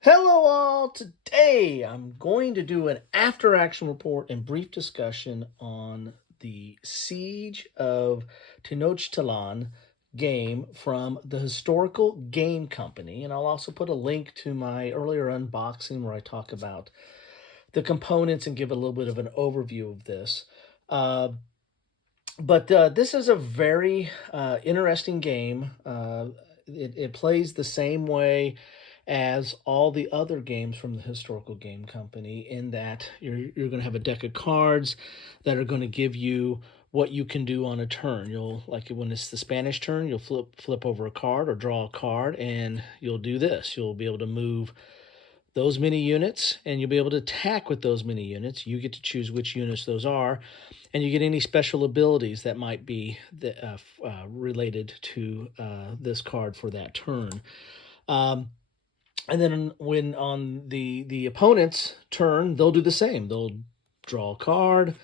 Hello all. Today I'm going to do an after action report and brief discussion on the Siege of Tenochtitlan game from the Historical Game Company, and I'll also put a link to my earlier unboxing where I talk about the components and give a little bit of an overview of this. But this is a very interesting game. It plays the same way as all the other games from the Historical Game Company, in that you're going to have a deck of cards that are going to give you what you can do on a turn. You'll, like when it's the Spanish turn, you'll flip over a card or draw a card, and you'll do this. You'll be able to move those many units, and you'll be able to attack with those many units. You get to choose which units those are, and you get any special abilities that might be related to this card for that turn. And then when on the opponent's turn, they'll do the same. They'll draw a card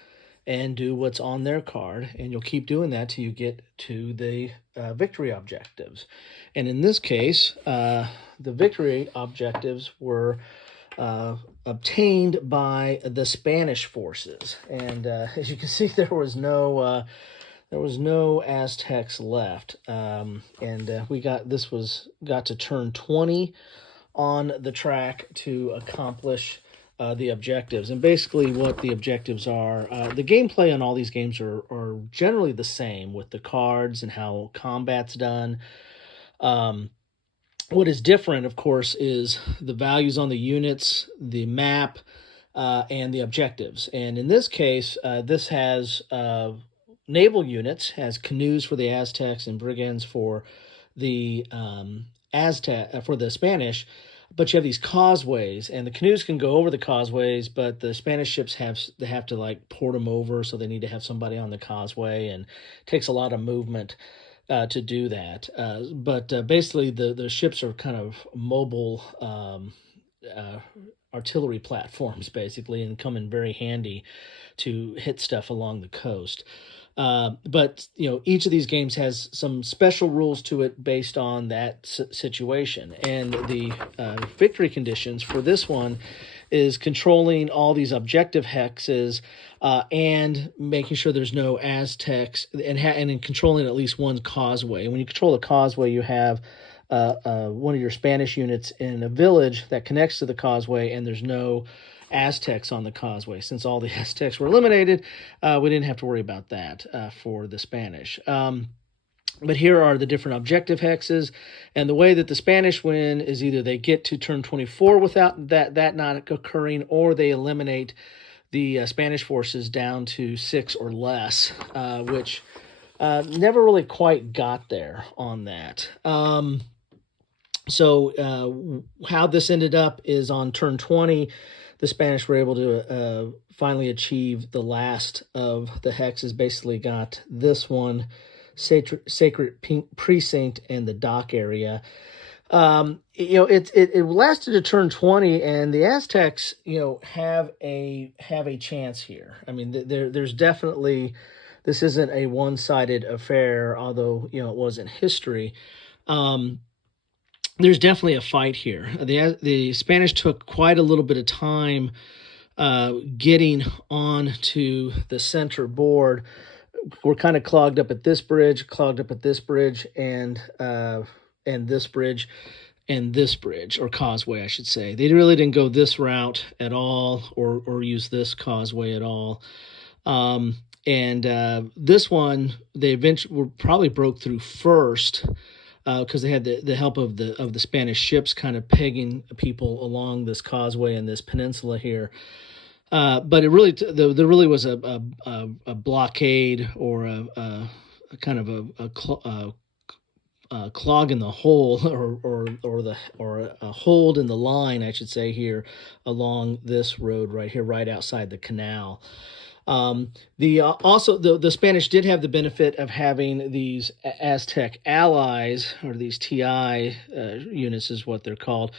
and do what's on their card, and you'll keep doing that till you get to the victory objectives. And in this case, the victory objectives were obtained by the Spanish forces. And as you can see, there was no Aztecs left. We got to turn 20 on the track to accomplish the objectives. And basically what the objectives are, the gameplay on all these games are generally the same with the cards and how combat's done. What is different, of course, is the values on the units, the map, and the objectives. And in this case, this has naval units, has canoes for the Aztecs and brigands for the for the Spanish. But you have these causeways, and the canoes can go over the causeways, but the Spanish ships have to like port them over, so they need to have somebody on the causeway, and it takes a lot of movement to do that. But basically, the ships are kind of mobile artillery platforms, basically, and come in very handy to hit stuff along the coast. But each of these games has some special rules to it based on that situation. And the victory conditions for this one is controlling all these objective hexes and making sure there's no Aztecs, and in controlling at least one causeway. And when you control a causeway, you have one of your Spanish units in a village that connects to the causeway, and there's no Aztecs on the causeway. Since all the Aztecs were eliminated, we didn't have to worry about that for the Spanish. But here are the different objective hexes, and the way that the Spanish win is either they get to turn 24 without that not occurring, or they eliminate the Spanish forces down to 6 or less, which never really quite got there on that. So how this ended up is on turn 20, the Spanish were able to finally achieve the last of the hexes. Basically got this one, Sacred Precinct, and the dock area. It lasted to turn 20, and the Aztecs, have a chance here. I mean, there's definitely, this isn't a one-sided affair, although it was in history. There's definitely a fight here. The Spanish took quite a little bit of time getting on to the center board. We're kind of clogged up at this bridge, and this bridge, and this bridge, or causeway, I should say. They really didn't go this route at all, or use this causeway at all. This one, they eventually probably broke through first, because they had the help of the Spanish ships kind of pegging people along this causeway and this peninsula here. But there really was a blockade, or a kind of a clog in the hole, or a hold in the line, I should say, here along this road right here, right outside the canal. The Spanish did have the benefit of having these Aztec allies, or these TI units is what they're called.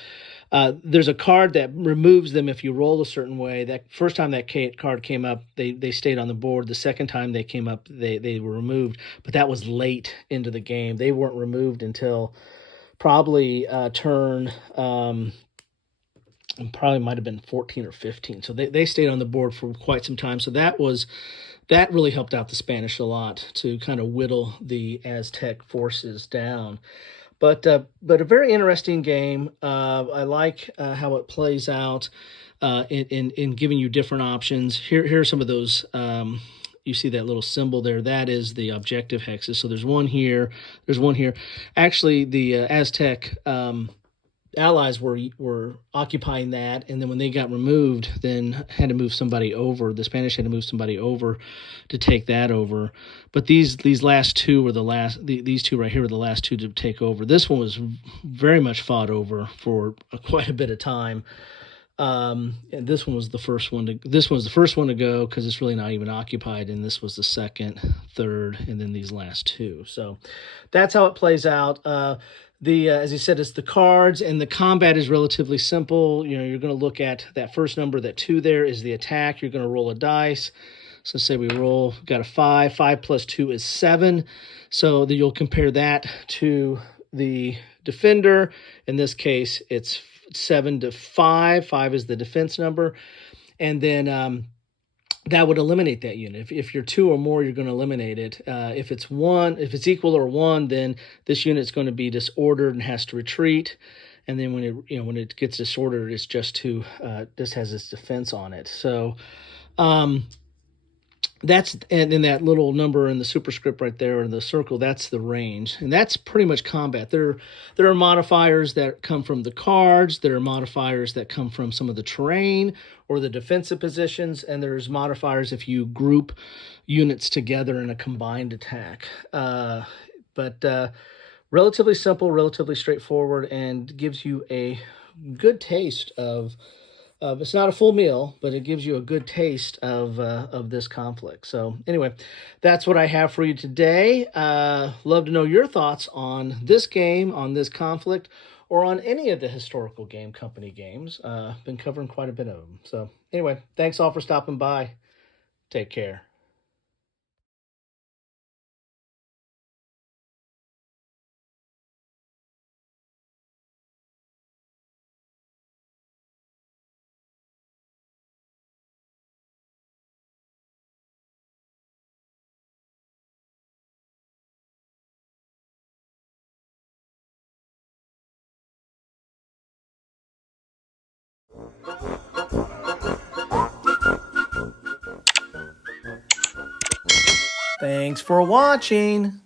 There's a card that removes them if you roll a certain way. That first time that card came up, they stayed on the board. The second time they came up, they were removed, but that was late into the game. They weren't removed until probably turn and probably might have been 14 or 15. So they stayed on the board for quite some time. So that really helped out the Spanish a lot to kind of whittle the Aztec forces down. But a very interesting game. I like how it plays out in giving you different options. Here are some of those. You see that little symbol there? That is the objective hexes. So there's one here. There's one here. Actually, the Aztec allies were occupying that, and then when they got removed, then had to move somebody over. The Spanish had to move somebody over to take that over. But these last two were the last. These two right here were the last two to take over. This one was very much fought over for quite a bit of time. And this one was the first one to. This one was the first one to go because it's really not even occupied, and this was the second, third, and then these last two. So that's how it plays out. As you said, it's the cards, and the combat is relatively simple. You know, you're going to look at that first number, that 2 there is the attack. You're going to roll a dice. So say we got a 5. 5 plus 2 is 7. So you'll compare that to the defender. In this case, it's 7 to 5. 5 is the defense number. And then that would eliminate that unit. If you're 2 or more, you're going to eliminate it. If it's equal or 1, then this unit's going to be disordered and has to retreat. And then when it gets disordered, it's just has its defense on it. So that's, and in that little number in the superscript right there in the circle, that's the range, and that's pretty much combat. There are modifiers that come from the cards. There are modifiers that come from some of the terrain or the defensive positions, and there's modifiers if you group units together in a combined attack. But relatively simple, relatively straightforward, and gives you a good taste of. It's not a full meal, but it gives you a good taste of this conflict. So anyway, that's what I have for you today. Love to know your thoughts on this game, on this conflict, or on any of the historical game company games. Been covering quite a bit of them. So anyway, thanks all for stopping by. Take care. Thanks for watching.